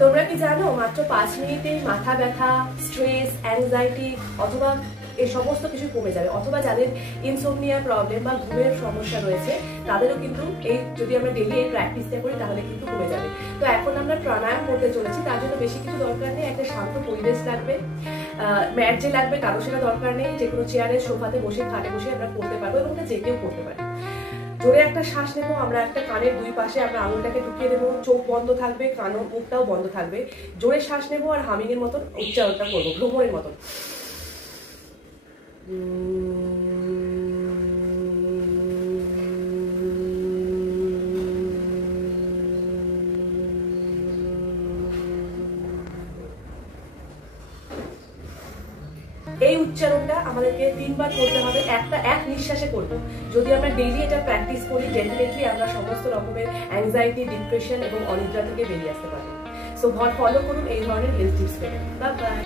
তোমরা কি জানো মাত্র 5 মিনিটে মাথা ব্যথা, স্ট্রেস, অ্যাংজাইটি অথবা এই সমস্ত কিছু কমে যাবে। অথবা যাদের ইনসোমনিয়া প্রবলেম বা ঘুমের সমস্যা রয়েছে তাদেরও কিন্তু এই যদি আমরা ডেইলি এই প্র্যাকটিসটা করি তাহলে কিন্তু কমে যাবে। তো এখন আমরা প্রাণায়াম করতে চলেছি, তার জন্য বেশি কিছু দরকার নেই, একটা শান্ত পরিবেশ লাগবে, ম্যাট যে লাগবে তারও সেটা দরকার নেই, যে কোনো চেয়ারে সোফাতে বসে খাটে বসে আমরা করতে পারবো এবং এটা যে কেউ করতে পারে। জোরে একটা শ্বাস নেবো, আমরা একটা কানের দুই পাশে আমরা আঙুলটাকে ঢুকিয়ে দেবো, চোখ বন্ধ থাকবে, কানও মুখটাও বন্ধ থাকবে। জোরে শ্বাস নেবো আর হামিং এর মতন উচ্চারণটা করবো, ভ্রমণের মতন। এই উচ্চারণটা আমাদেরকে 3 বার করতে হবে, এক নিঃশ্বাসে করব। যদি আমরা ডেইলি এটা প্র্যাকটিস করি ডেফিনেটলি আমরা সমস্ত রকমের অ্যাংজাইটি, ডিপ্রেশন এবং অনিদ্রা থেকে বেরিয়ে আসতে পারবো। সো ফলো করুন এই ধরনের হেলথ টিপস পেতে। Bye bye.